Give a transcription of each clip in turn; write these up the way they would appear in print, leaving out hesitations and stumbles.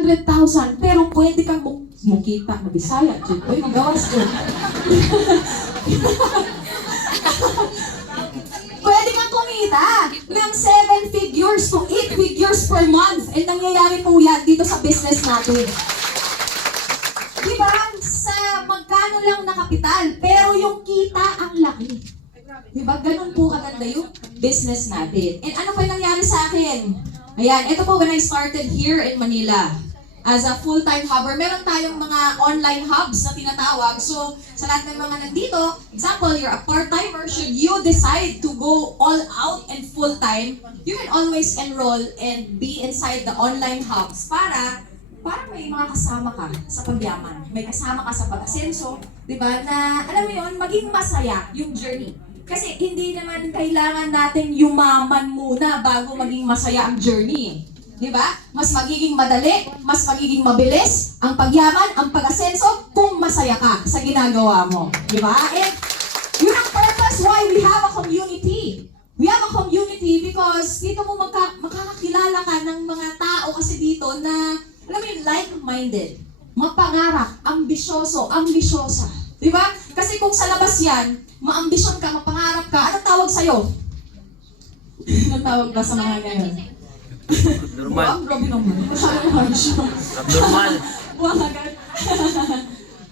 100,000, pero pwede kang mukita na Bisaya. Uy, magawas ko. Pwede kang kumita ng 7 figures to 8 figures per month. And nangyayari po yan dito sa business natin. Diba? Sa magkano lang na kapital, pero yung kita ang laki. Diba? Ganun po kaganda yung business natin. And ano pa yung nangyari sa akin? Ayan, ito po when I started here in Manila. As a full-time hubber, meron tayong mga online hubs na tinatawag. So, sa lahat ng mga nandito, example, you're a part-timer, should you decide to go all out and full-time, you can always enroll and be inside the online hubs para may mga kasama ka sa pagyaman. May kasama ka sa pag-asenso, di ba? Na, alam mo yun, maging masaya yung journey. Kasi hindi naman kailangan natin yumaman muna bago maging masaya ang journey. Diba? Mas magiging madali, mas magiging mabilis ang pagyaman, ang pag-asenso kung masaya ka sa ginagawa mo. Diba? And yun ang purpose why we have a community. We have a community because dito mo makakakilala ka ng mga tao kasi dito na, alam mo yun, like-minded, mapangarap, ambisyoso, ambisyosa. Diba? Kasi kung sa labas yan, maambisyon ka, mapangarap ka, anong tawag sa'yo? Anong tawag ba sa mga ngayon? Normal. Ang grabe naman. Masyadong harsh. Normal. Wagagan.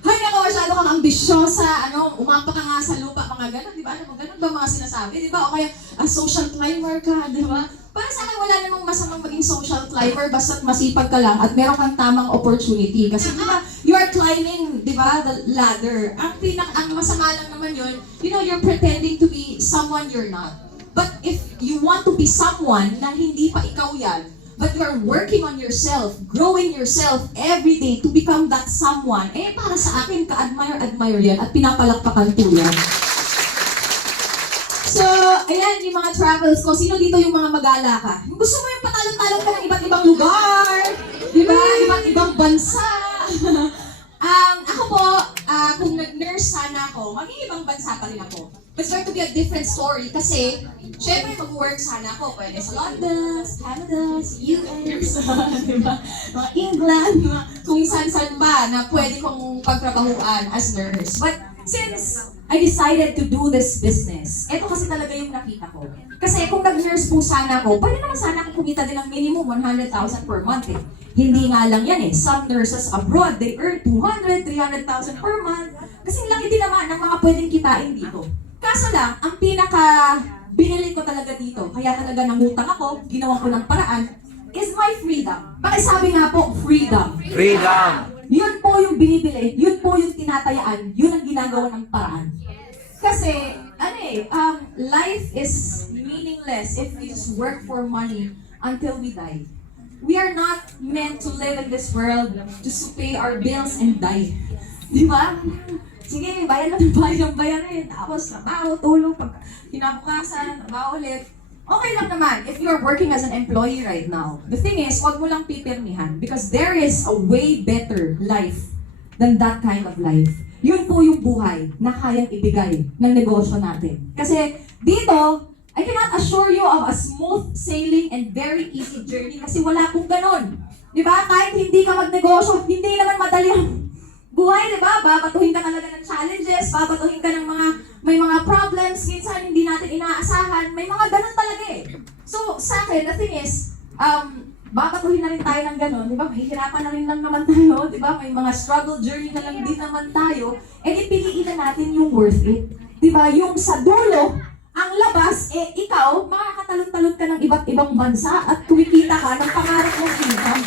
Hay nako, masyado kang ambisyosa, umampa ka nga sa lupa, mga ganun, di ba? Ganun ba mga sinasabi, di ba? O kaya, social climber ka, di ba? Para sa akin, wala namang masamang maging social climber, basta't masipag ka lang at meron kang tamang opportunity. Kasi, di ba, you are climbing, di ba, the ladder. Ang masama lang naman yun, you're pretending to be someone you're not. But if you want to be someone na hindi pa ikaw yan, but you are working on yourself, growing yourself every day to become that someone, para sa akin, ka-admire yan at pinapalakpakan po yan. So, ayan yung mga travels ko. Sino dito yung mga magala ka? Gusto mo yung patalon-talon ka ng iba't ibang lugar, di ba? Iba't ibang bansa. Ako po, kung nag-nurse sana ako, mag-iibang bansa pa rin ako. But it's going to be a different story kasi, syempre mag-work sana ako. Pwede sa London, sa Canada, sa US, diba? Mga England, kung saan-saan ba na pwede kong pagtrabahuan as nurse. But since I decided to do this business, ito kasi talaga yung nakita ko. Kasi kung nag-nurse po sana ako, pwede naman sana akong kumita din ng minimum 100,000 per month eh. Hindi nga lang yan eh. Some nurses abroad, they earn 200,000, 300,000 per month. Kasi laki din naman ng mga pwedeng kitain dito. Kaso lang, ang binili ko talaga dito, kaya talaga nangutang ako, ginawa ko ng paraan, is my freedom. Pakisabi nga po, freedom. Freedom. Yun po yung binibili, yun po yung tinatayaan, yun ang ginagawa ng paraan. Kasi, life is meaningless if we just work for money until we die. We are not meant to live in this world just to pay our bills and die. Di ba? Sige, bayan lang ng bayarin. Tapos, trabaho, tulong, pag kinabukasan, trabaho ulit. Okay lang naman if you're working as an employee right now. The thing is, wag mo lang pipirmihan because there is a way better life than that kind of life. Yun po yung buhay na kayang ibigay ng negosyo natin. Kasi dito, I cannot assure you of a smooth sailing and very easy journey kasi wala pong ganon. Di ba? Kahit hindi ka magnegosyo, hindi naman madali ang buhay, di ba? Babatuhin ka talaga ng challenges, babatuhin ka ng may mga problems, minsan hindi natin inaasahan, may mga ganun talaga eh. So, sa akin, the thing is, babatuhin na rin tayo ng ganun, di ba? Mahihirapan na rin lang naman tayo, di ba? May mga struggle journey na lang din naman tayo, and ipiliin na natin yung worth it. Di ba? Yung sa dulo, ang labas, ikaw, makakatalon-talon ka ng iba't ibang bansa at kumikita ka ng pangarap mong income.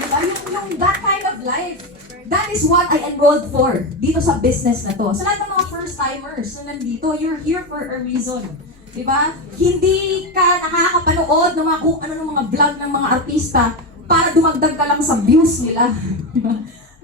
Di ba? Yung that kind of life. That is what I enrolled for dito sa business na to. Sa lahat ng mga first-timers na nandito, you're here for a reason. Diba? Hindi ka nakakapanood ng mga kung ano ng mga vlog ng mga artista para dumagdag ka lang sa views nila.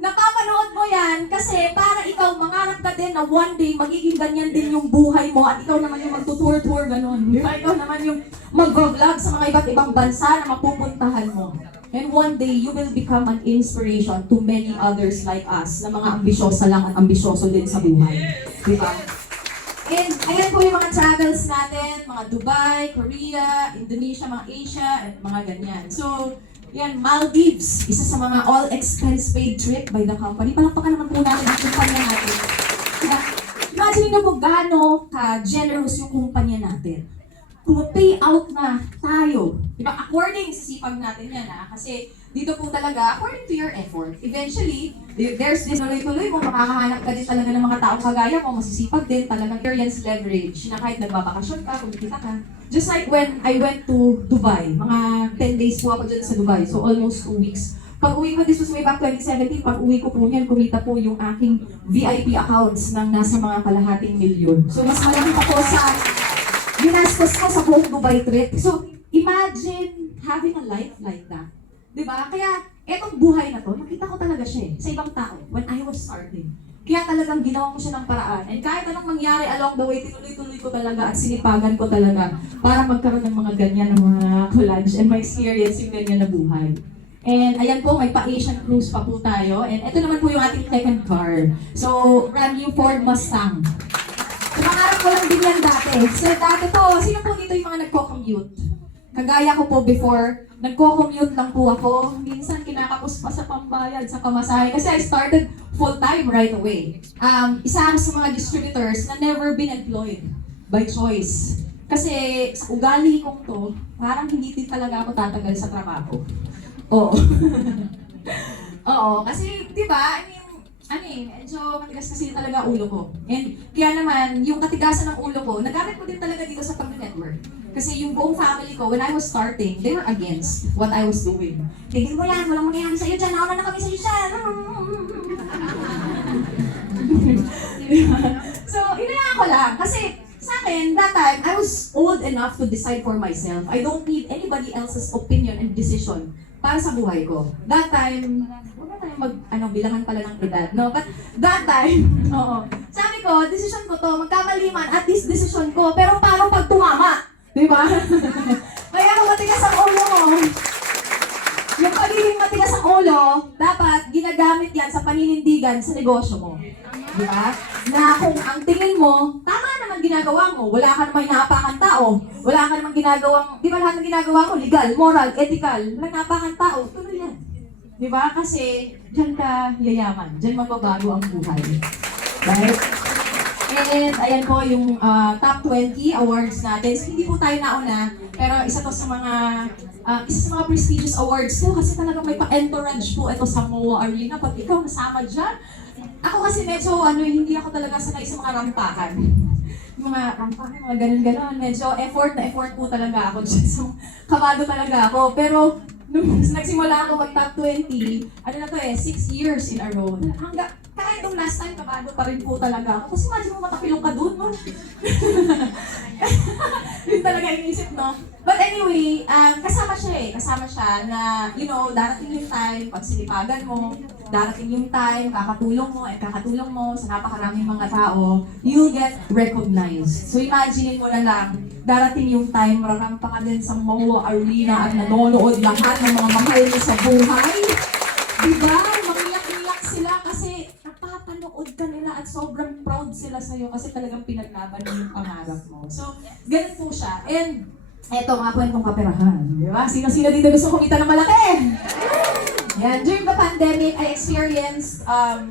Napapanood mo yan kasi para ikaw mangarap ka din na one day magiging ganyan din yung buhay mo at ikaw naman yung magtutour-tour ganon. Diba? Ikaw naman yung mag-vlog sa mga iba't ibang bansa na mapupuntahan mo. And one day, you will become an inspiration to many others like us na mga ambisyosa lang at ambisyoso din sa buhay. Diba? And ayan po yung mga travels natin, mga Dubai, Korea, Indonesia, mga Asia, at mga ganyan. So, Yan, Maldives. Isa sa mga all-expense paid trip by the company. Palakpakan naman po natin ang kumpanya natin. Diba? Imagine nyo po gaano ka-generous yung kumpanya natin. Pumapay out na tayo. Diba? According sa sipag natin yan kasi dito po talaga, according to your effort, eventually, there's this tuloy-tuloy mo, makakahanap ka din talaga ng mga taong kagaya mo, masisipag din, talagang experience leverage na kahit nagbabakasyon ka, kumikita ka. Just like when I went to Dubai, mga 10 days po ako dyan sa Dubai, so almost 2 weeks. Pag uwi ko, this was way back 2017, pag uwi ko po niyan, kumita po yung aking VIP accounts ng nasa mga kalahating milyon. So mas malaki pa po sa ginastos ko sa buong Dubai trip. So imagine having a life like that. Diba? Kaya, etong buhay na to, nakita ko talaga siya sa ibang tao when I was starting. Kaya talagang ginawa ko siya ng paraan. And kahit anong mangyari along the way, tinuloy-tuloy ko talaga at sinipagan ko talaga para magkaroon ng mga ganyan ng mga collage and ma-experience yung ganyan na buhay. And ayan po, may pa-Asian cruise pa po tayo. And ito naman po yung ating second car. So, brand new Ford Mustang. Pangarap ko lang din yan dati. So, dati po, sino po dito yung mga nagko-commute? Kagaya ko po before, nagko-commute lang po ako. Minsan kinakapos pa sa pambayad, sa pamasahe. Kasi I started full-time right away. Isa ako sa mga distributors na never been employed by choice. Kasi sa ugali kong to, parang hindi din talaga ako tatagal sa trabaho. Oo. Oo, kasi di ba, medyo matigas kasi talaga ulo ko. And kaya naman, yung katigasan ng ulo ko, nagamit ko din talaga dito sa pag-network. Kasi yung buong family ko, when I was starting, they were against what I was doing. Tingin mo yan, walang mangyayari sa'yo dyan, nauna na kami sa'yo dyan. So, inayaan ko lang. Kasi sa akin, that time, I was old enough to decide for myself. I don't need anybody else's opinion and decision para sa buhay ko. That time, huwag na tayo bilangan pala ng edad, no? But that time, oo. Sabi ko, decision ko to, magkamali man, at least decision ko, pero paano pag tumama? Diba? Kaya kung matigas ang ulo mo, yung pagiging matigas ang ulo, dapat ginagamit yan sa paninindigan sa negosyo mo. Diba? Na kung ang tingin mo, tama naman ginagawa mo, wala ka namang inaapakan tao, wala ka namang ginagawang, di ba lahat ng ginagawa mo, legal, moral, ethical, wala inaapakan tao, tuloy yan. Diba? Kasi dyan ka yayaman, dyan mababago ang buhay. Right? And ayan po yung top 20 awards natin. So, hindi po tayo nauna, pero isa to sa mga prestigious awards po kasi talagang may pa-entourage po ito sa MOA Arena. Pag ikaw nasama dyan, ako kasi medyo hindi ako talaga sanay sa mga rampakan. Yung mga rampakan, mga ganun-ganon. Medyo effort po talaga ako dyan. So, kabado talaga ako. Pero nung nagsimula ako mag-top 20, 6 years in a row. Kahit nung last time, kabado pa rin po talaga ako. Kasi imagine mo matapilong ka dun, no? Yun talaga inisip, no? But anyway, kasama siya na, darating yung time, pag sinipagan mo, darating yung time, kakatulong mo sa napakaraming mga tao, you get recognized. So imagine mo na lang, darating yung time, rarampa ka din sa MOA Arena at nanonood lahat ng mga mahal mo sa buhay. Diba? Mangiyak-iyak sila kasi napapanood ka nila at sobrang proud sila sa'yo kasi talagang pinaglaban mo yung pangarap mo. So, ganun po siya. And, eto mga kwentong kaperahan. Diba? Sino-sino dito gusto kumita ng malaki? Yan. During the pandemic, I experienced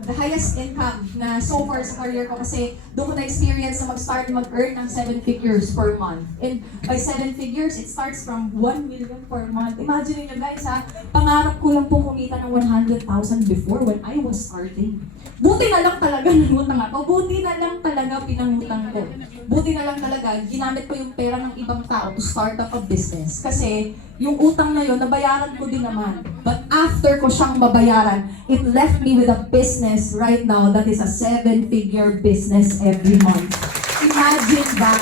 the highest income na so far sa career ko kasi doon ko na-experience na mag-start mag-earn ng 7 figures per month. And by 7 figures, it starts from 1 million per month. Imagine niyo guys pangarap ko lang pong kumita ng 100,000 before when I was starting. Buti na lang talaga nangutang ako. Buti na lang talaga pinangutang ko. Buti na lang talaga ginamit ko yung pera ng ibang tao to start up a business. Kasi yung utang na yun, nabayaran ko din naman. But after ko siyang mabayaran, it left me with a business right now that is a 7-figure business every month. Imagine that.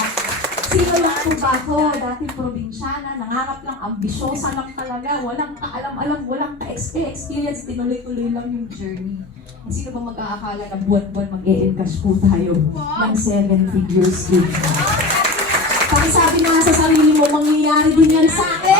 Sino lang po ba ako? Dating probinsyana, nangarap lang, ambisyosa lang talaga, walang kaalam-alam, walang ka-experience, tinuloy-tuloy lang yung journey. Sino ba mag-aakala na buwan-buwan mag-e-encash po tayo ng 7 figures din? Pakisabi mo nga sa sarili mo, mangyayari din yan sa akin!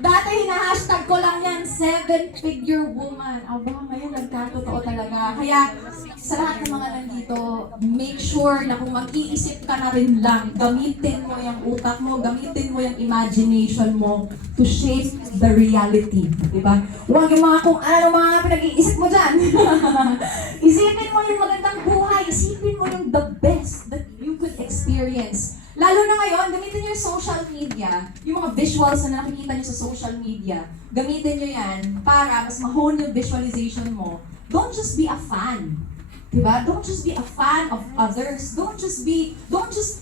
Dati hina-hashtag ko lang yan, 7 7-figure woman. Aba, ngayon nagkatotoo talaga. Kaya sa lahat ng mga nandito, make sure na kung mag-iisip ka na rin lang, gamitin mo yung utak mo, gamitin mo yung imagination mo to shape the reality. Diba? Huwag yung mga kung ano mga pinag-iisip mo dyan. Isipin mo yung magandang buhay. Isipin mo yung the best that you could experience. Lalo na ngayon, gamitin nyo yung social media, yung mga visuals na nakikita nyo sa social media, gamitin nyo yan para mas ma-hone yung visualization mo. Don't just be a fan. Diba? Don't just be a fan of others. Don't just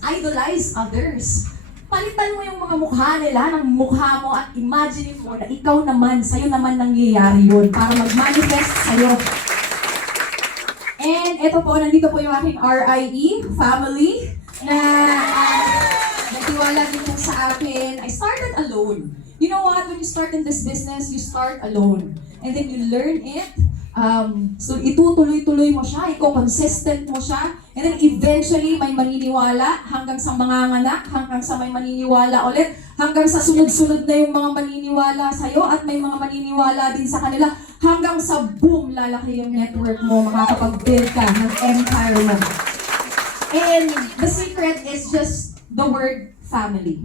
idolize others. Palitan mo yung mga mukha nila ng mukha mo at imagine mo na ikaw naman, sa'yo naman nangyayari yun para mag-manifest sa'yo. And ito po, nandito po yung aking RIE, family, na nagtiwala din po sa akin. I started alone. You know what? When you start in this business, you start alone. And then you learn it. So itutuloy-tuloy mo siya, consistent mo siya. And then eventually may maniniwala hanggang sa manganganak, hanggang sa may maniniwala ulit, hanggang sa sunod-sunod na yung mga maniniwala sa'yo at may mga maniniwala din sa kanila, hanggang sa boom, lalaki yung network mo, makakapag-build ka ng empire mo. And the secret is just the word family.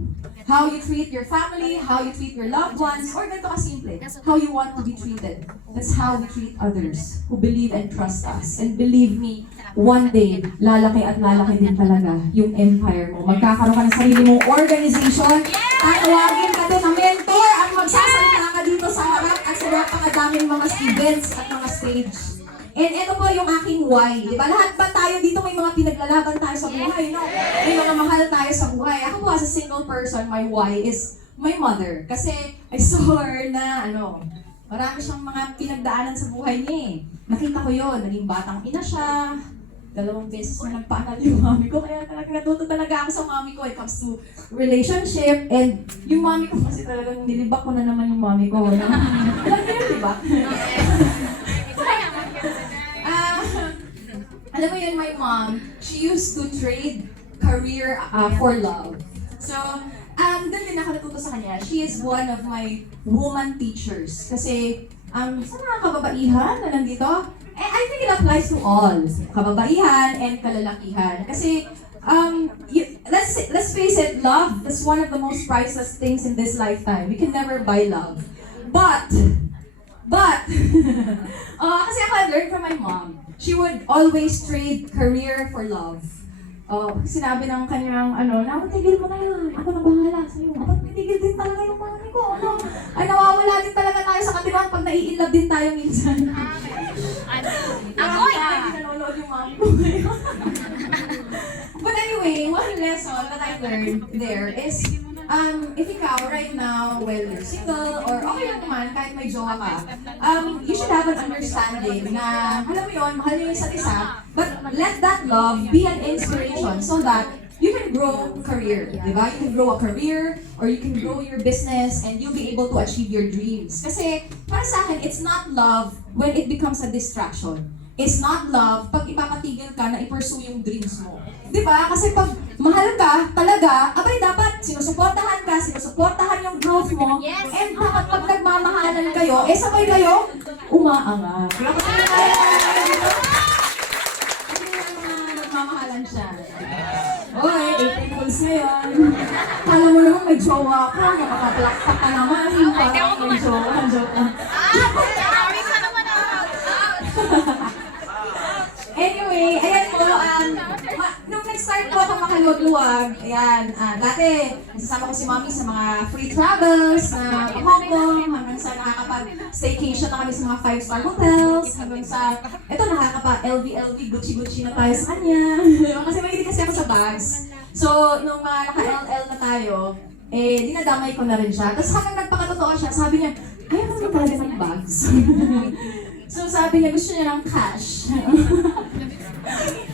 How you treat your family, how you treat your loved ones, or ganito kasimple, how you want to be treated. That's how we treat others who believe and trust us. And believe me, one day, lalaki at lalaki din talaga yung empire mo. Magkakaroon ka ng sarili mong organization. Tatawagin ka din ng mentor ang magsasalita ka dito sa harap at sa napakadaming mga events at mga stage. And ito po yung aking why. Diba? Lahat ba tayo dito may mga pinaglalaban tayo sa buhay, no? May mga mahal tayo sa buhay. Ako po as a single person, my why is my mother. Kasi I saw her na, marami siyang mga pinagdaanan sa buhay niya eh. Nakita ko yun, naging batang ina siya. 2 beses na nagpaaral yung mami ko. Kaya talaga natuto talaga ako sa mami ko when it comes to relationship. And yung mami ko kasi talagang nilibak ko na naman yung mami ko. Alam niyo yun, diba? Alam mo yun, my mom, she used to trade career for love. So, doon din ako natuto sa kanya. She is one of my woman teachers. Kasi, sa mga kababaihan na nandito, I think it applies to all. Kababaihan and kalalakihan. Kasi, let's face it, love is one of the most priceless things in this lifetime. We can never buy love. But, kasi ako I learned from my mom. She would always trade career for love. Sinabi ng kanyang, tigil mo na yun. Ako na bahala sa'yo. Tigil din talaga yung mami ko. Ay, nawawala din talaga tayo sa katinuan pag nai-inlove din tayo minsan. Hindi nanonood yung mami ko ngayon. But anyway, one lesson that I learned there is, if ikaw right now, well, you're single, or okay lang naman, kahit may jowa ka, you should have an understanding na, alam mo yun, mahal niyo yung isa't isa, but let that love be an inspiration so that you can grow career, di ba? You can grow a career, or you can grow your business, and you'll be able to achieve your dreams. Kasi, para sa akin, it's not love when it becomes a distraction. It's not love pag ipapatigil ka na i-pursue yung dreams mo. Di ba? Kasi pag mahal ka, talaga, abay dapat sinusuportahan ka, sinusuportahan yung growth mo, and dapat pag nagmamahalan kayo, sabay kayo, umaangat. Wala ko tayo kasi nagmamahalan siya. Oy, April Fools ngayon. Kala mo naman may jowa ka, nakakapalakpak ka naman, parang may jowa, joke lang. Anyway, ayan po, nung nag-start po ako makalugluwag, ayan, dati, nasasama ko si Mommy sa mga free travels na Hong Kong, hanggang sa nakakapag-staycation na kami sa mga 5-star hotels, hanggang sa, eto nakakapa-LV, Gucci na tayo sa kanya. Kasi mahilig kasi ako sa bags. So, nung naka-LL na tayo, dinadamay ko na rin siya. Tapos hanggang nagpakatotoo siya, sabi niya, ayaw mo naman talaga ng bags. So sabi niya, gusto niya ng cash.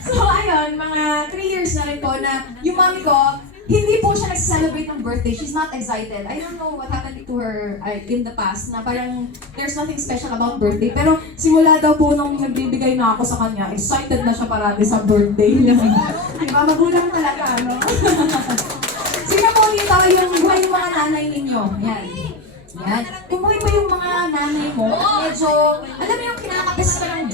So ayun, mga 3 years na rin po na yung mami ko, hindi po siya nag-celebrate ng birthday. She's not excited. I don't know what happened to her in the past na parang there's nothing special about birthday. Pero simula daw po nung nagbibigay na ako sa kanya, excited na siya parati sa birthday niya. Diba? Magulang talaga, no? Sino po dito yung buhay ng mga nanay ninyo? Yan. Yan. Kung buhay pa yung mga nanay mo, medyo, alam mo yung kinakapis ka ng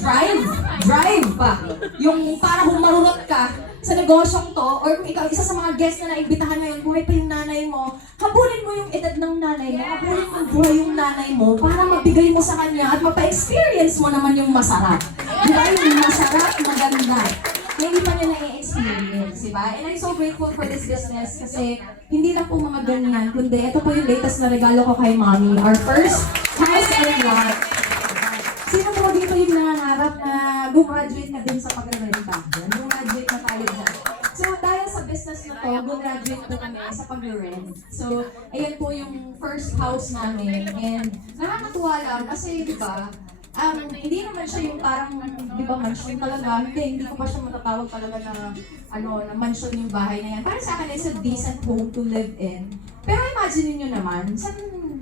drive pa. Yung para humarurot ka sa negosyong to, or kung ikaw isa sa mga guests na naimbitahan ngayon, buhay pa yung nanay mo, habulin mo yung edad ng nanay mo, habulin mo buhay yung nanay mo para mabigay mo sa kanya at mapa-experience mo naman yung masarap. Diba? Yung masarap, maganda. Na hindi pa niya na-experience, diba? And I'm so grateful for this business kasi hindi lang po mga ganyan, kundi ito po yung latest na regalo ko kay Mommy. Our first house and lot. Sino po dito yung nangangarap na gumraduate na din sa pag-renta? Gumraduate na tayo dyan. So, dahil sa business na to, gumraduate po kami sa pag-rent. So, ayan po yung first house namin. And nakakatuwa lang kasi, di ba, hindi naman siya yung parang, di ba, mansion talaga. Hindi ko pa siya matatawag talaga na, na mansion yung bahay na yan. Para sa akin, it's a decent home to live in. Pero imagine niyo naman,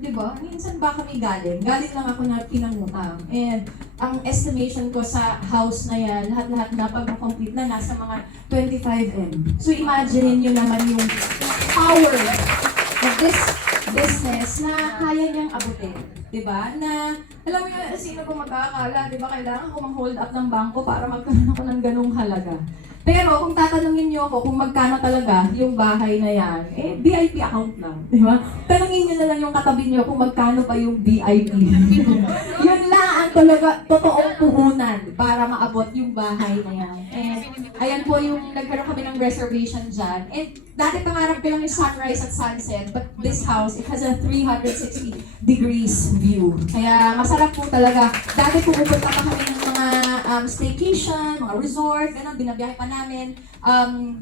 di ba, minsan ba kami galing? Galing lang ako na pinangutang. And ang estimation ko sa house na yan, lahat-lahat na pag-complete na, nasa mga 25M. So imagine niyo naman yung power of this business na kaya niyang abutin. Diba? Na, alam mo yun, sino pa magkakala, diba? Kailangan ko mang-hold up ng bangko para magkaroon ako ng ganung halaga. Pero kung tatanungin niyo ako kung magkano talaga yung bahay na yan, VIP account lang, di ba? Tanungin niyo na lang yung katabi niyo kung magkano pa yung VIP. Yun lang ang talaga totoong puhunan para maabot yung bahay na yan. And ayan po yung nagkaroon kami ng reservation dyan. And dati pangarap ko lang yung sunrise at sunset, but this house, it has a 360 degrees view. Kaya masarap po talaga. Dati pupunta pa kami ng mga staycation, mga resort, ganun, binabiyahe pa namin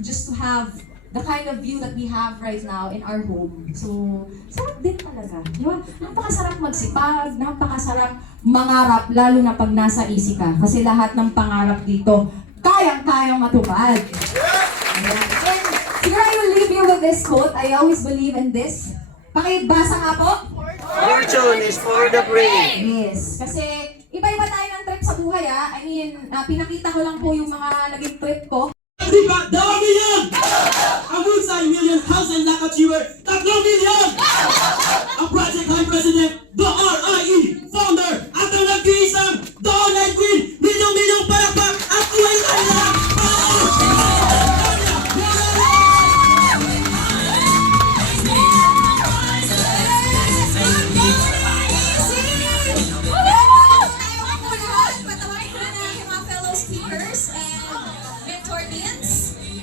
just to have the kind of view that we have right now in our home. So, sarap din talaga. Diba? Napakasarap magsipag, napakasarap mangarap, lalo na pag nasa easy ka. Kasi lahat ng pangarap dito, kayang-kayang matupad. Ayan. And siguro I will leave you with this quote. I always believe in this. Pakibasa nga po. Fortune is for the brave. Yes. Kasi iba-iba tayo ng trip sa buhay I mean, pinakita ko lang po yung mga naging trip ko. Diba? 2 million! Ang Bunsay Million House and Lot Achiever, 3 million! Ang Project High President, the RIE Founder, at ang nag-iisang Dawn Night Queen, milyong-milyong palakpak at buhay tayo lang!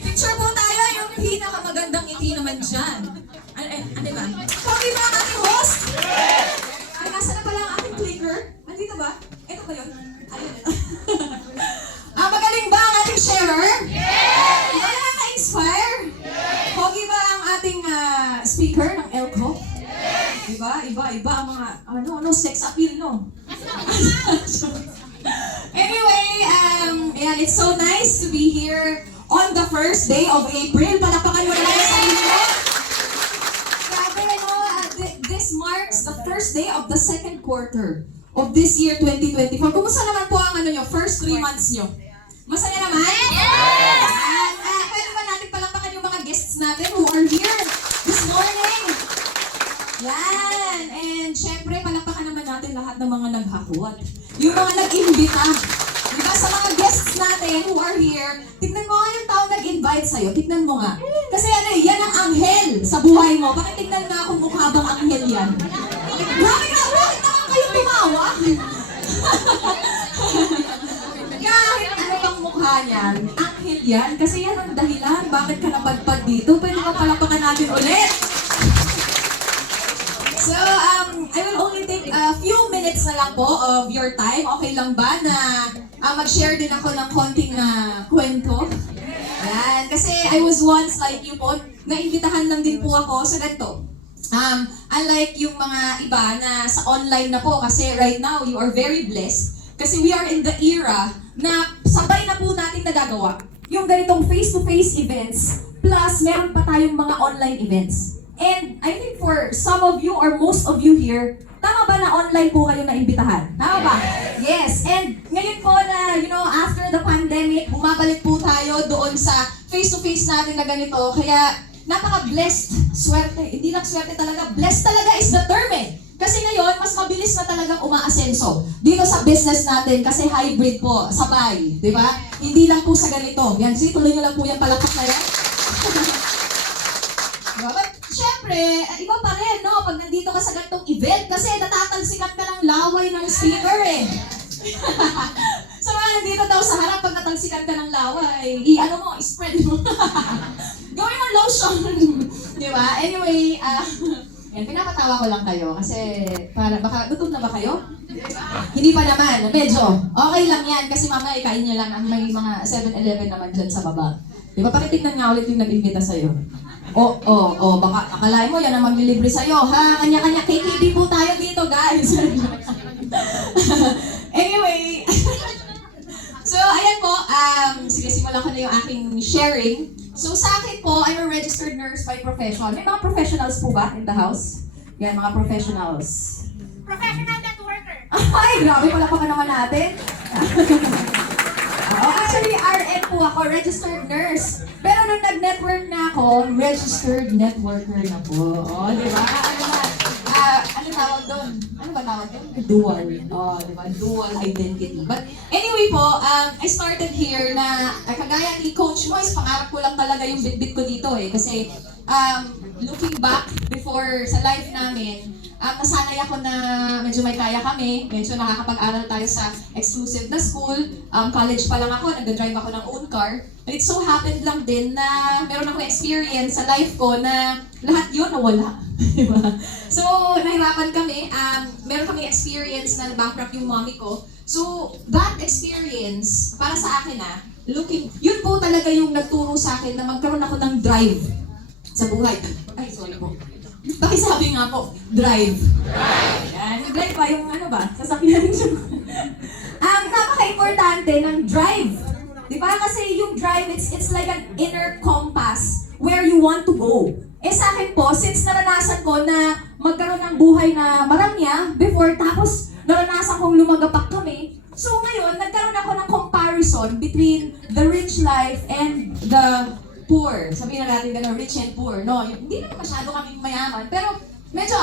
Picture po tayo yung pinakamagandang ngiti naman dyan. Ano ba? Pogi ba ang ating host? Ay, nasa na pala ang ating clicker? Nandito ba? Ito ba yun? Ayun. Magaling ba ang ating sharer? Yes! Nakaka-inspire? Pogi ba ang ating speaker ng Elco? Yes! Iba ang mga, sex appeal, no? Anyway, ayan, it's so nice to be here on the first day of April. Palakpakan mo na lang sa inyo. Grabe, this marks the first day of the second quarter of this year, 2024. Kumusta naman po ang first 3 months nyo? Masaya naman? Yes! Pwede ba natin palakpakan yung mga guests natin who are here this morning? Yan! And syempre, palakpakan naman natin lahat ng mga naghakot. Yung mga nag-imbita. Diba sa mga guests natin who are here, tignan mo nga yung tao nag-invite sa'yo. Tignan mo nga. Kasi yan ang anghel sa buhay mo. Bakit tignan nga kung mukha bang anghel yan? Bakit naman kayo tumawa? Kahit ano bang mukha niyan, anghel yan. Kasi yan ang dahilan. Bakit ka napadpad dito? Pwede ba palapakan natin ulit? So, I will only take a few minutes na lang po of your time. Okay lang ba na mag-share din ako ng konting kwento? Yan. Kasi I was once like you po, naimbitahan lang din po ako sa ganito. Unlike yung mga iba na sa online na po, kasi right now you are very blessed. Kasi we are in the era na sabay na po natin nagagawa. Yung ganitong face-to-face events, plus meron pa tayong mga online events. And I think for some of you or most of you here, tama ba na online po kayo naimbitahan? Tama ba? Yes. And ngayon po na, after the pandemic, bumabalik po tayo doon sa face-to-face natin na ganito. Kaya napaka-blessed, swerte. Hindi lang swerte talaga, blessed talaga is the term eh. Kasi ngayon, mabilis na talagang umaasenso dito sa business natin kasi hybrid po, sabay, di ba? Hindi lang po sa ganito. Yan, see, tuloy nyo lang po yung palakpak na yan. Diba? But, syempre, iba pa rin, no? Pag nandito ka sa ganitong event, kasi natatalsikan ka ng laway ng speaker, eh. So, nandito daw sa harap, pag natalsikan ka ng laway, i-ano mo, spread mo. Gawin mo lotion. Di ba? Anyway, yan, pinapatawa ko lang kayo kasi para baka gutom na ba kayo? Hindi pa naman, medyo. Okay lang yan kasi mamaya ikain nyo lang ang may mga 7-Eleven naman dyan sa baba. Di ba? Pakitignan nga ulit yung nag-invita sa'yo. Baka akalain mo yan ang maglilibre sa'yo, ha? Kanya-kanya KKD po tayo dito, guys. Anyway, so ayan po, sige, simulan ko na yung aking sharing. So sa akin po, I'm a registered nurse by profession. May mga professionals po ba in the house? Yan, mga professionals. Professional networker. Ay, grabe pala pa naman natin. Actually, RN po ako, registered nurse. Pero nung nag-network na ako, registered networker na po. O, di ba? Ano tawag doon? Ano ba tawag doon? Dual. O, di ba? Dual identity. But anyway po, I started here na, kagaya ni Coach Moise, pangarap ko lang talaga yung bit-bit ko dito eh. Kasi looking back before sa life namin, nasanay ako na medyo may kaya kami, medyo nakakapag-aral tayo sa exclusive na school. College pa lang ako, nag-drive ako ng own car. And it so happened lang din na meron ako experience sa life ko na lahat yun nawala. Diba? So, nahirapan kami. Meron kami experience na bankrupt yung mommy ko. So, that experience, para sa akin yun po talaga yung nagturo sa akin na magkaroon ako ng drive sa buhay. Ay, sorry po. Pakisabi nga po, drive. Yan, yung drive pa, yung ano ba, sasakyan siya. Napaka-importante ng drive. Di ba? Kasi yung drive, it's like an inner compass where you want to go. Eh sa akin po, since naranasan ko na magkaroon ng buhay na marangya before, tapos naranasan kong lumagapak kami, so ngayon, nagkaroon ako ng comparison between the rich life and the poor. Sabihin na natin gano'n, rich and poor. No, hindi naman masyado kaming mayaman, pero medyo,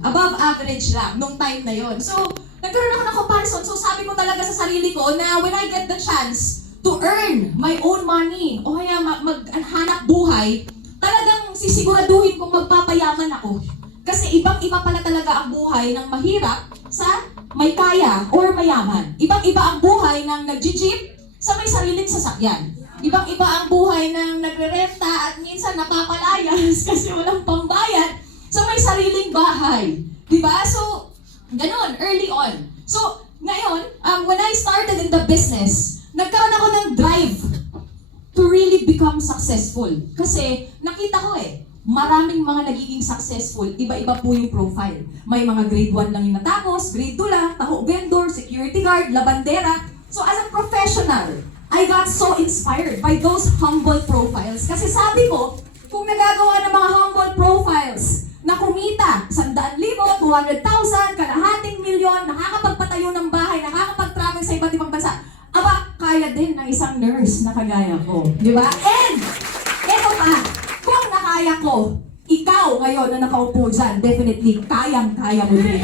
above average lang nung time na yon. So, nagkaroon ako ng comparison. So, sabi ko talaga sa sarili ko na when I get the chance to earn my own money o kaya maghanap buhay, talagang sisiguraduhin kong magpapayaman ako. Kasi ibang-iba pala talaga ang buhay ng mahirap sa may kaya or mayaman. Ibang-iba ang buhay ng nag-jeep sa may sariling sasakyan. Ibang-iba ang buhay ng nagre-renta at minsan napapalayas kasi walang pambayad sa may sariling bahay. Diba? So, ganun, early on. So, ngayon, when I started in the business, nagkaroon ako ng drive to really become successful. Kasi nakita ko maraming mga nagiging successful, iba-iba po yung profile. May mga grade 1 lang yung natapos, grade 2 lang, taho vendor, security guard, labandera. So as a professional, I got so inspired by those humble profiles. Kasi sabi ko, kung nagagawa ng mga humble profiles na kumita, 100,000, 200,000, kalahating milyon, nakakapagpatayo ng bahay, nakakapag-travel sa iba't ibang bansa, kaya din ng isang nurse na kagaya ko. Di ba? And, eto pa, kung nakaya ko, ikaw ngayon na nakaupo dyan, definitely, kayang-kaya mo din.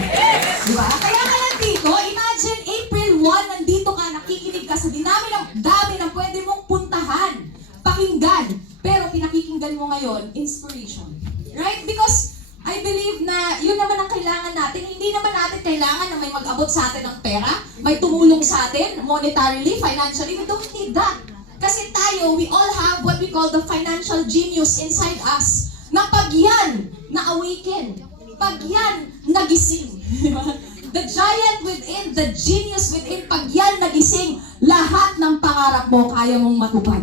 Di ba? Kaya ka lang dito, imagine April 1, nandito ka, nakikinig ka sa dami ng pwede mong puntahan, pakinggan, pero pinakikinggan mo ngayon, inspiration. Right? Because, I believe na yun naman ang kailangan natin. Hindi naman natin kailangan na may mag-abot sa atin ng pera, may tumulong sa atin, monetarily, financially. We don't need that. Kasi tayo, we all have what we call the financial genius inside us. Na pag yan, na-awaken. Pag yan, nagising. The giant within, the genius within, pag yan nagising, lahat ng pangarap mo kaya mong matupad.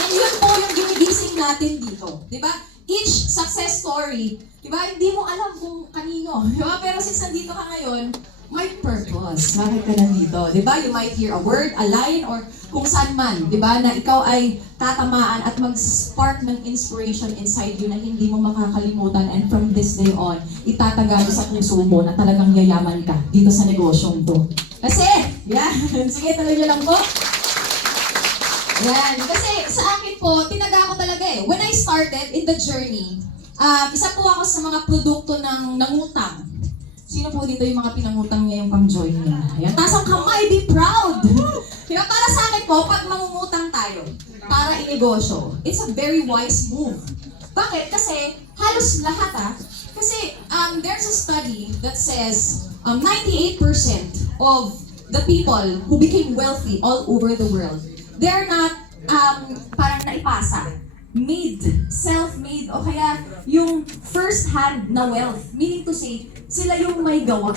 And yun po yung ginigising natin dito. Diba? Each success story, diba, hindi mo alam kung kanino, diba? Pero since nandito ka ngayon, may purpose. Bakit ka nandito? Diba? You might hear a word, a line, or kung saan man, diba, na ikaw ay tatamaan at mag-spark ng inspiration inside you na hindi mo makakalimutan, and from this day on, itatagalo sa puso mo na talagang yayaman ka dito sa negosyong to. Kasi, yan, sige, tuloy nyo lang po. Yan, kasi sa akin po, tinaga ko talaga When I started in the journey, isa po ako sa mga produkto ng nangutang. Sino po dito yung mga pinangutang niya yung pang-join niya? Ayan, taas ang kamay, be proud! Diba, para sa akin po, pag mangungutang tayo para inegosyo, it's a very wise move. Bakit? Kasi halos lahat kasi there's a study that says 98% of the people who became wealthy all over the world, they're not parang naipasa. Made, self-made, o kaya yung first-hand na wealth. Meaning to say, sila yung may gawa.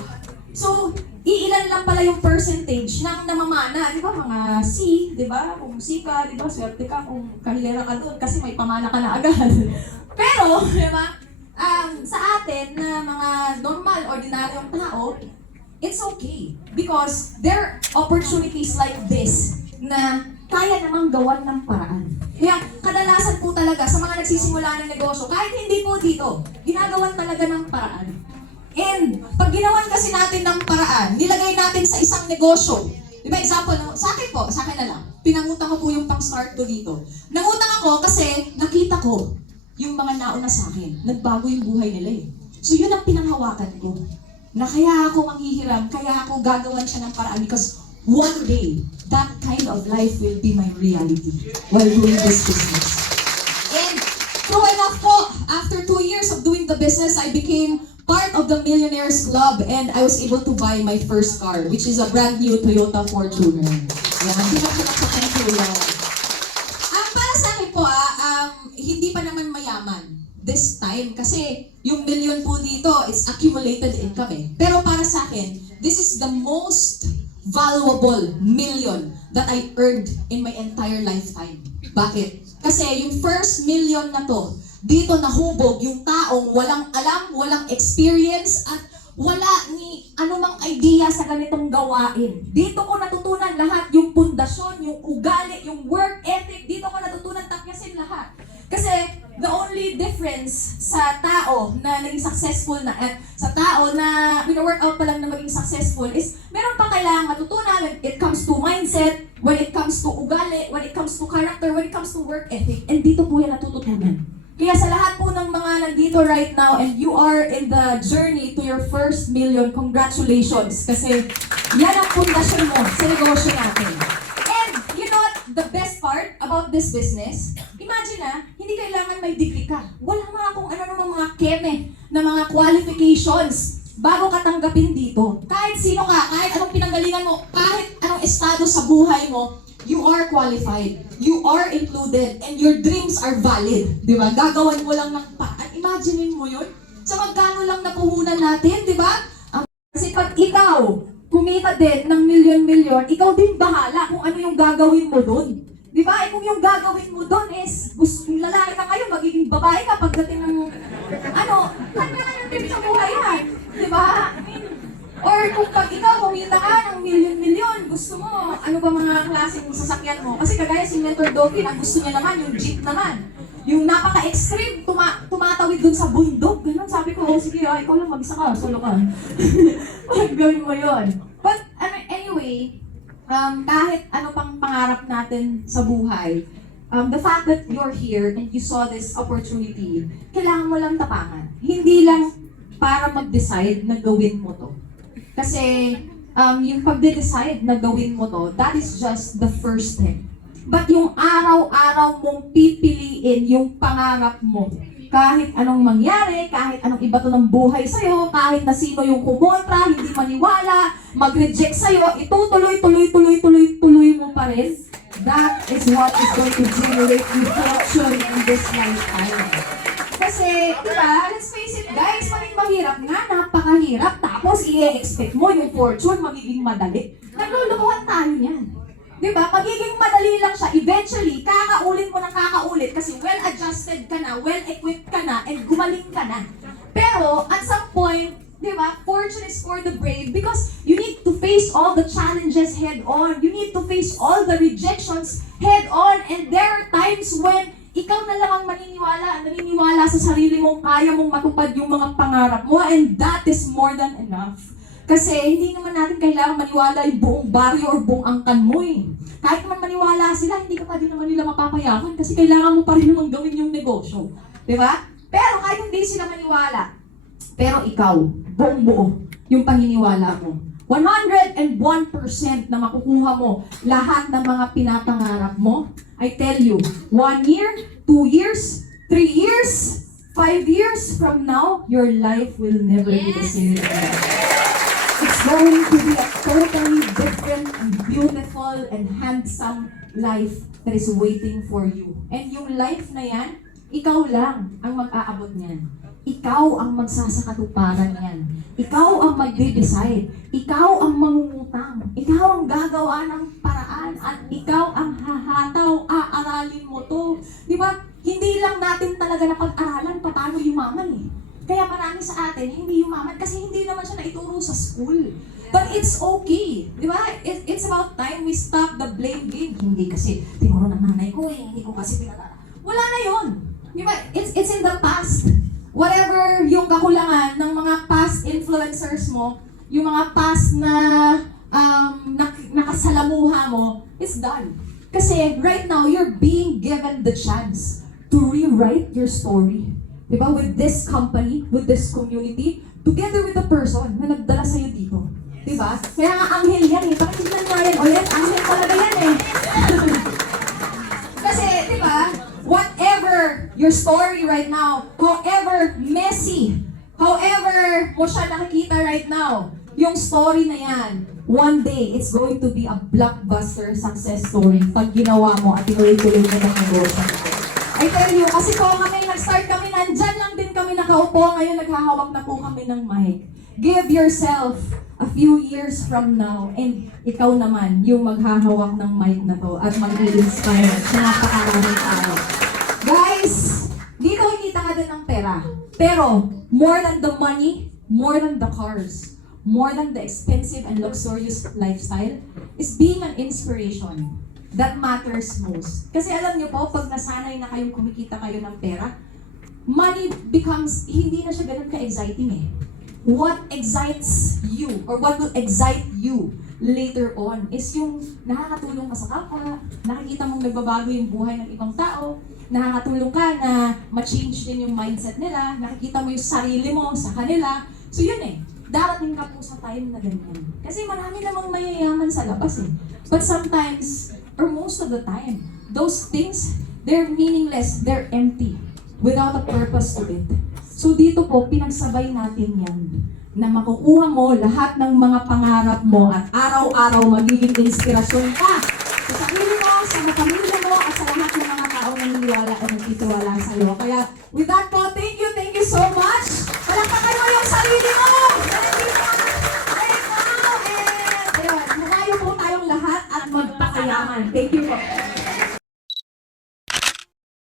So, iilan lang pala yung percentage ng namamana. Di ba, mga C, di ba? Kung C ka, di ba, swerte ka kung kahilera ka doon kasi may pamana ka na agad. Pero, di ba, sa atin na mga normal, ordinaryong tao, it's okay. Because there are opportunities like this na kaya namang gawan ng paraan. Kaya kadalasan po talaga sa mga nagsisimula ng negosyo, kahit hindi po dito, ginagawan talaga ng paraan. And pag ginawan kasi natin ng paraan, nilagay natin sa isang negosyo. Di ba, example, sa akin na lang, pinangutang ko po yung pang-start ko dito. Nangutang ako kasi nakita ko yung mga nauna sa akin. Nagbago yung buhay nila eh. So yun ang pinanghawakan ko. Na kaya ako manghihiram, kaya ako gagawan siya ng paraan because one day, that kind of life will be my reality while doing this business. And true enough po, after 2 years of doing the business, I became part of the Millionaires Club and I was able to buy my first car, which is a brand new Toyota Fortuner. Yan, thank you. Para sa akin po, hindi pa naman mayaman this time kasi yung million po dito is accumulated income eh. Pero para sa akin, this is the most valuable million that I earned in my entire lifetime. Bakit? Kasi yung first million na to, dito nahubog yung taong walang alam, walang experience, at wala ni anumang idea sa ganitong gawain. Dito ko natutunan lahat, yung pundasyon, yung ugali, yung work ethic, dito ko natutunan takyasin lahat. Kasi the only difference sa tao na naging successful na at sa tao na wino-workout pa lang na maging successful is meron pa kailangang matutunan when it comes to mindset, when it comes to ugali, when it comes to character, when it comes to work ethic. And dito po yan natututunan. Kaya sa lahat po ng mga nandito right now and you are in the journey to your first million, congratulations! Kasi yan ang pundasyon mo sa negosyo natin. And you know what the best part about this business? Imagine hindi kailangan may degree ka. Wala mga kung ano namang mga keme na mga qualifications bago ka tanggapin dito. Kahit sino ka, kahit anong pinanggalingan mo, kahit anong estado sa buhay mo, you are qualified, you are included, and your dreams are valid. Di ba? Gagawan mo lang ng paraan. Imaginein mo yun? Sa magkano lang napuhunan natin, di ba? Kasi pag ikaw, kumita din ng milyon-milyon, ikaw din bahala kung ano yung gagawin mo doon. Di ba? Kung yung gagawin mo doon is, lalaki ka ngayon, magiging babae ka pagdating ng, kanya-kanya din sa buhay yan. Di ba? Or kung pag ikaw kumita ka ng milyon-milyon, gusto mo, ano ba mga klaseng sasakyan mo? Kasi kagaya si Mentor Dolphin, ang gusto niya naman, yung jeep naman. Yung napaka-extreme, tumatawid dun sa bundok. Ganun, sabi ko, sige, ikaw lang mag-isa ka, solo ka. Gawin mo yun. But anyway, kahit ano pang pangarap natin sa buhay, the fact that you're here and you saw this opportunity, kailangan mo lang tapangan. Hindi lang para mag-decide na gawin mo to. Kasi yung pagde-decide na gawin mo to, that is just the first step. But yung araw-araw mong pipiliin yung pangarap mo, kahit anong mangyari, kahit anong iba to ng buhay sa'yo, kahit na sino yung kumontra, hindi maniwala, mag-reject sa'yo, tuloy mo pa rin. That is what is going to generate the fortune in this lifetime. Kasi, diba, let's face it guys, maging mahirap nga, napakahirap, tapos i-expect mo yung fortune magiging madali. Naglulukuhan tayo niyan. Diba, magiging madali lang siya, eventually, kakaulit mo ng kakaulit kasi well-adjusted ka na, well-equipped ka na, and gumaling ka na. Pero, at some point, diba, fortune is for the brave because you need to face all the challenges head-on. You need to face all the rejections head-on, and there are times when ikaw na lang ang naniniwala sa sarili mong kaya mong matupad yung mga pangarap mo, and that is more than enough. Kasi hindi naman natin kailangan maniwala yung buong baryo or buong angkan mo eh. Kahit naman maniwala sila, hindi ka pa din naman nila mapapayakan kasi kailangan mo pa rin naman gawin yung negosyo. Diba? Pero kahit hindi sila maniwala, pero ikaw, buong buo, yung paniniwala mo. 101% na makukuha mo lahat ng mga pinapangarap mo. I tell you, 1 year, 2 years, 3 years, 5 years from now, your life will never be the same again. It's going to be a totally different and beautiful and handsome life that is waiting for you. And yung life na yan, ikaw lang ang mag-aabot niyan. Ikaw ang magsasakatuparan niyan. Ikaw ang magde-decide. Ikaw ang mangungutang. Ikaw ang gagawa ng paraan at ikaw ang hahataw, aaralin mo to. Di ba? Hindi lang natin talaga napag-aralan paano yumaman eh. Kaya marami sa atin hindi yumaman kasi hindi naman siya naituro sa school. But it's okay. Di ba? It's about time we stop the blame game. Hindi kasi tinuro ng nanay ko eh. Hindi ko kasi pinag-aralan. Wala na yun. Di ba? It's in the past. Whatever yung kakulangan ng mga past influencers mo, yung mga past na nakasalamuha mo, it's done. Kasi right now, you're being given the chance to rewrite your story. Diba? With this company, with this community, together with the person na nagdala sa'yo dito. Diba? Kaya nga anghel yan eh. Pakinggan mo yan ulit. Anghel talaga yan eh. Kasi, diba? Whatever your story right now, however messy, however mo siya nakikita right now, yung story na yan, one day, it's going to be a blockbuster success story pag ginawa mo at tinuloy-tuloy mo ng negosyo. I tell you, kasi kung kami nag-start kami, nandyan lang din kami nakaupo, ngayon naghahawak na po kami ng mic. Give yourself a few years from now, and ikaw naman yung maghahawak ng mic na to at mag-i-inspire sa napakaraming tao. Guys, dito kita ka din ng pera. Pero, more than the money, more than the cars, more than the expensive and luxurious lifestyle, is being an inspiration. That matters most. Kasi alam niyo po, pag nasanay na kayong kumikita kayo ng pera, money becomes, hindi na siya ganun ka-exciting eh. What excites you, or what will excite you later on, is yung nakakatulong ka sa kapwa, nakikita mong nagbabago yung buhay ng ibang tao, nakakatulong ka na ma-change din yung mindset nila, nakikita mo yung sarili mo sa kanila. So yun eh, darating ka po sa time na ganyan. Kasi marami namang mayayaman sa labas eh. But sometimes, or most of the time, those things, they're meaningless, they're empty, without a purpose to it. So dito po, pinagsabay natin yan, na makukuha mo lahat ng mga pangarap mo at araw-araw magiging inspirasyon ka sa sarili mo, sa mga pamilya mo, at sa lahat ng mga tao na naniniwala at nagtitiwala sa iyo. Kaya with that po, thank you so much! Palakpakan mo yung sarili mo! Thank you po! Right now! And ayun, malayo po tayong lahat at magpakayaman. Thank you po.